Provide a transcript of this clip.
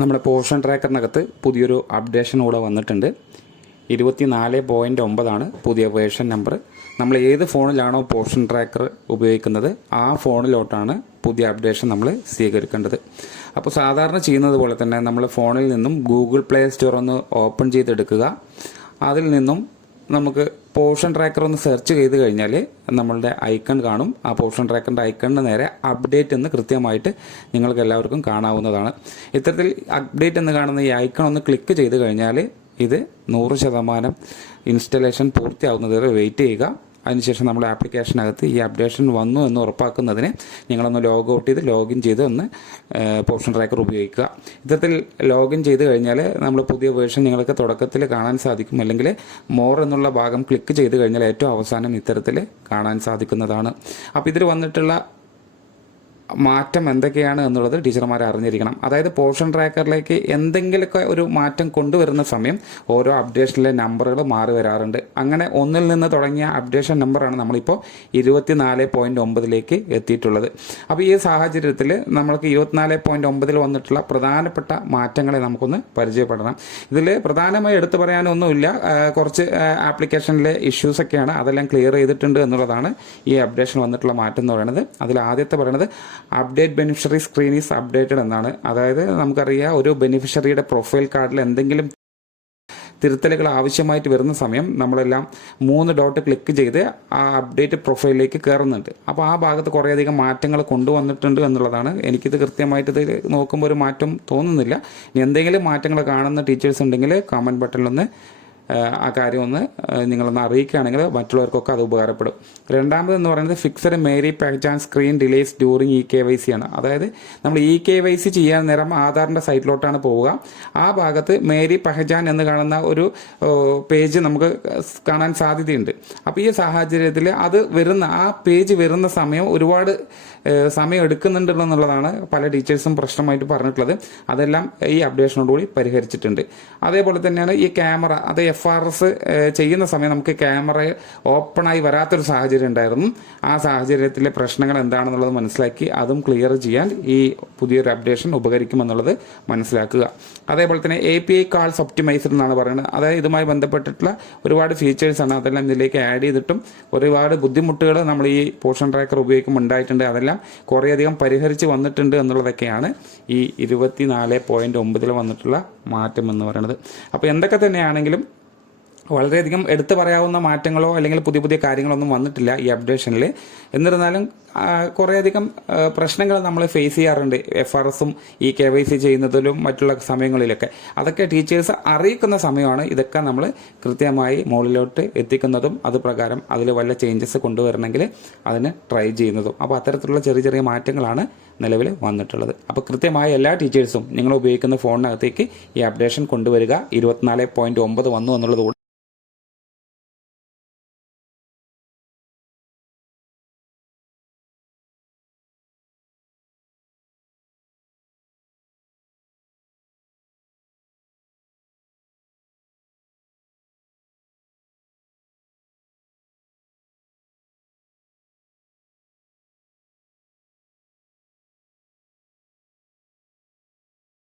നമ്മുടെ പോർഷൻ ട്രാക്കറിനകത്ത് പുതിയൊരു അപ്ഡേഷൻ കൂടെ വന്നിട്ടുണ്ട്. 24.9 പുതിയ വേർഷൻ നമ്പർ. നമ്മൾ ഏത് ഫോണിലാണോ പോർഷൻ ട്രാക്കർ ഉപയോഗിക്കുന്നത് ആ ഫോണിലോട്ടാണ് പുതിയ അപ്ഡേഷൻ നമ്മൾ സ്വീകരിക്കേണ്ടത്. അപ്പോൾ സാധാരണ ചെയ്യുന്നത് പോലെ തന്നെ നമ്മൾ ഫോണിൽ നിന്നും ഗൂഗിൾ പ്ലേ സ്റ്റോർ ഒന്ന് ഓപ്പൺ ചെയ്തെടുക്കുക. അതിൽ നിന്നും നമുക്ക് പോർഷൻ ട്രാക്കർ ഒന്ന് സെർച്ച് ചെയ്ത് കഴിഞ്ഞാൽ നമ്മളുടെ ഐക്കൺ കാണും. ആ പോർഷൻ ട്രാക്കറിൻ്റെ ഐക്കണിന് നേരെ അപ്ഡേറ്റ് എന്ന് കൃത്യമായിട്ട് നിങ്ങൾക്ക് എല്ലാവർക്കും കാണാവുന്നതാണ്. ഇത്തരത്തിൽ അപ്ഡേറ്റ് എന്ന് കാണുന്ന ഈ ഐക്കൺ ഒന്ന് ക്ലിക്ക് ചെയ്ത് കഴിഞ്ഞാൽ ഇത് 100% ഇൻസ്റ്റലേഷൻ പൂർത്തിയാവുന്നത് വരെ വെയിറ്റ് ചെയ്യുക. അതിനുശേഷം നമ്മുടെ ആപ്ലിക്കേഷനകത്ത് ഈ അപ്ഡേഷൻ വന്നു എന്ന് ഉറപ്പാക്കുന്നതിന് നിങ്ങളൊന്ന് ലോഗ് ഔട്ട് ചെയ്ത് ലോഗിൻ ചെയ്ത് ഒന്ന് പോർഷൻ ട്രാക്കർ ഉപയോഗിക്കുക. ഇത്തരത്തിൽ ലോഗിൻ ചെയ്ത് കഴിഞ്ഞാൽ നമ്മൾ പുതിയ വേർഷൻ നിങ്ങൾക്ക് തുടക്കത്തിൽ കാണാൻ സാധിക്കും. അല്ലെങ്കിൽ മോർ എന്നുള്ള ഭാഗം ക്ലിക്ക് ചെയ്ത് കഴിഞ്ഞാൽ ഏറ്റവും അവസാനം ഇത്തരത്തിൽ കാണാൻ സാധിക്കുന്നതാണ്. അപ്പോൾ ഇതിൽ വന്നിട്ടുള്ള മാറ്റം എന്തൊക്കെയാണ് എന്നുള്ളത് ടീച്ചർമാർ അറിഞ്ഞിരിക്കണം. അതായത് പോർഷൻ ട്രാക്കറിലേക്ക് എന്തെങ്കിലുമൊക്കെ ഒരു മാറ്റം കൊണ്ടുവരുന്ന സമയം ഓരോ അപ്ഡേഷനിലെ നമ്പറുകൾ മാറി വരാറുണ്ട്. അങ്ങനെ ഒന്നിൽ നിന്ന് തുടങ്ങിയ അപ്ഡേഷൻ നമ്പറാണ് നമ്മളിപ്പോൾ 24.9 എത്തിയിട്ടുള്ളത്. അപ്പോൾ ഈ സാഹചര്യത്തിൽ നമ്മൾക്ക് 24.9 വന്നിട്ടുള്ള പ്രധാനപ്പെട്ട മാറ്റങ്ങളെ നമുക്കൊന്ന് പരിചയപ്പെടണം. ഇതിൽ പ്രധാനമായി എടുത്തു പറയാനൊന്നുമില്ല. കുറച്ച് ആപ്ലിക്കേഷനിലെ ഇഷ്യൂസൊക്കെയാണ്, അതെല്ലാം ക്ലിയർ ചെയ്തിട്ടുണ്ട് എന്നുള്ളതാണ് ഈ അപ്ഡേഷൻ വന്നിട്ടുള്ള മാറ്റം എന്ന് പറയുന്നത്. അതിൽ ആദ്യത്തെ പറയുന്നത് update beneficiary screen is updated എന്നാണ്. അതായത് നമുക്കറിയാം, ഒരു ബെനിഫിഷ്യറിയുടെ പ്രൊഫൈൽ കാർഡിൽ എന്തെങ്കിലും തിരുത്തലുകൾ ആവശ്യമായിട്ട് വരുന്ന സമയം നമ്മളെല്ലാം 3 ഡോട്ട് ക്ലിക്ക് ചെയ്ത് ആ അപ്ഡേറ്റ് പ്രൊഫൈലിലേക്ക് കയറുന്നുണ്ട്. അപ്പോൾ ആ ഭാഗത്ത് കുറേയധികം മാറ്റങ്ങൾ കൊണ്ടുവന്നിട്ടുണ്ട് എന്നുള്ളതാണ്. എനിക്കിത് കൃത്യമായിട്ട് ഇത് നോക്കുമ്പോൾ ഒരു മാറ്റം തോന്നുന്നില്ല. ഇനി എന്തെങ്കിലും മാറ്റങ്ങൾ കാണുന്ന ടീച്ചേഴ്സ് ഉണ്ടെങ്കിൽ കമൻറ്റ് ബട്ടണിലൊന്ന് ആ കാര്യം ഒന്ന് നിങ്ങളൊന്ന് അറിയിക്കുകയാണെങ്കിൽ മറ്റുള്ളവർക്കൊക്കെ അത് ഉപകാരപ്പെടും. രണ്ടാമതെന്ന് പറയുന്നത് fixed Meri Pehchaan screen delays during EKYC ആണ്. അതായത് നമ്മൾ EKYC ചെയ്യാൻ നേരം ആധാറിൻ്റെ സൈറ്റിലോട്ടാണ് പോവുക. ആ ഭാഗത്ത് മേരി പെഹചാൻ എന്ന് കാണുന്ന ഒരു പേജ് നമുക്ക് കാണാൻ സാധ്യതയുണ്ട്. അപ്പോൾ ഈ സാഹചര്യത്തിൽ അത് വരുന്ന ആ പേജ് വരുന്ന സമയം ഒരുപാട് സമയം എടുക്കുന്നുണ്ടെന്നുള്ളതാണ് പല ടീച്ചേഴ്സും പ്രശ്നമായിട്ട് പറഞ്ഞിട്ടുള്ളത്. അതെല്ലാം ഈ അപ്ഡേഷനോടുകൂടി പരിഹരിച്ചിട്ടുണ്ട്. അതേപോലെ തന്നെയാണ് ഈ ക്യാമറ, അത് FRS ചെയ്യുന്ന സമയം നമുക്ക് ക്യാമറ ഓപ്പണായി വരാത്തൊരു സാഹചര്യം ഉണ്ടായിരുന്നു. ആ സാഹചര്യത്തിലെ പ്രശ്നങ്ങൾ എന്താണെന്നുള്ളത് മനസ്സിലാക്കി അതും ക്ലിയർ ചെയ്യാൻ ഈ പുതിയൊരു അപ്ഡേഷൻ ഉപകരിക്കുമെന്നുള്ളത് മനസ്സിലാക്കുക. അതേപോലെ തന്നെ API കാൾസ് ഒപ്റ്റിമൈസർ എന്നാണ് പറയുന്നത്. അതായത് ഇതുമായി ബന്ധപ്പെട്ടിട്ടുള്ള ഒരുപാട് ഫീച്ചേഴ്സാണ്. അതെല്ലാം ഇതിലേക്ക് ആഡ് ചെയ്തിട്ടും ഒരുപാട് ബുദ്ധിമുട്ടുകൾ നമ്മൾ ഈ പോർഷൻ ട്രാക്കർ ഉപയോഗിക്കുമ്പോൾ ഉണ്ടായിട്ടുണ്ട്. അതെല്ലാം കുറേയധികം പരിഹരിച്ച് വന്നിട്ടുണ്ട് എന്നുള്ളതൊക്കെയാണ് ഈ 24.9 വന്നിട്ടുള്ള മാറ്റം എന്ന് പറയുന്നത്. അപ്പോൾ എന്തൊക്കെ തന്നെയാണെങ്കിലും വളരെയധികം എടുത്തു പറയാവുന്ന മാറ്റങ്ങളോ അല്ലെങ്കിൽ പുതിയ പുതിയ കാര്യങ്ങളൊന്നും വന്നിട്ടില്ല ഈ അപ്ഡേഷനിൽ. എന്നിരുന്നാലും കുറേയധികം പ്രശ്നങ്ങൾ നമ്മൾ ഫേസ് ചെയ്യാറുണ്ട് FRSും EKYC ചെയ്യുന്നതിലും മറ്റുള്ള സമയങ്ങളിലൊക്കെ. അതൊക്കെ ടീച്ചേഴ്സ് അറിയിക്കുന്ന സമയമാണ് ഇതൊക്കെ നമ്മൾ കൃത്യമായി മുകളിലോട്ട് എത്തിക്കുന്നതും അത് പ്രകാരം അതിൽ വല്ല ചേഞ്ചസ് കൊണ്ടുവരണമെങ്കിൽ അതിന് ട്രൈ ചെയ്യുന്നതും. അപ്പോൾ അത്തരത്തിലുള്ള ചെറിയ ചെറിയ മാറ്റങ്ങളാണ് നിലവിൽ വന്നിട്ടുള്ളത്. അപ്പോൾ കൃത്യമായ എല്ലാ ടീച്ചേഴ്സും നിങ്ങൾ ഉപയോഗിക്കുന്ന ഫോണിനകത്തേക്ക് ഈ അപ്ഡേഷൻ കൊണ്ടുവരിക. 24.9 വന്നു എന്നുള്ളത്